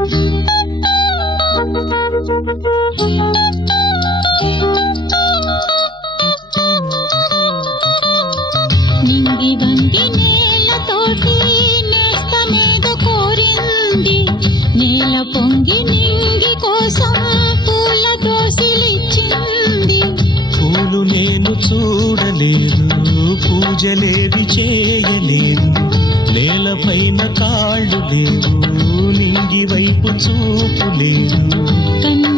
నింగి వంగి నేలతోటి నేస్తమేదో కోరింది, నేల పొంగి నింగి కోసం పూల దోసిలిచ్చింది. పూలు నేను చూడలేదు, పూజలేవి చేయలేదు, నేలపైన కాళ్ళు లేవు, నింగి వైపు చూపు లేదు.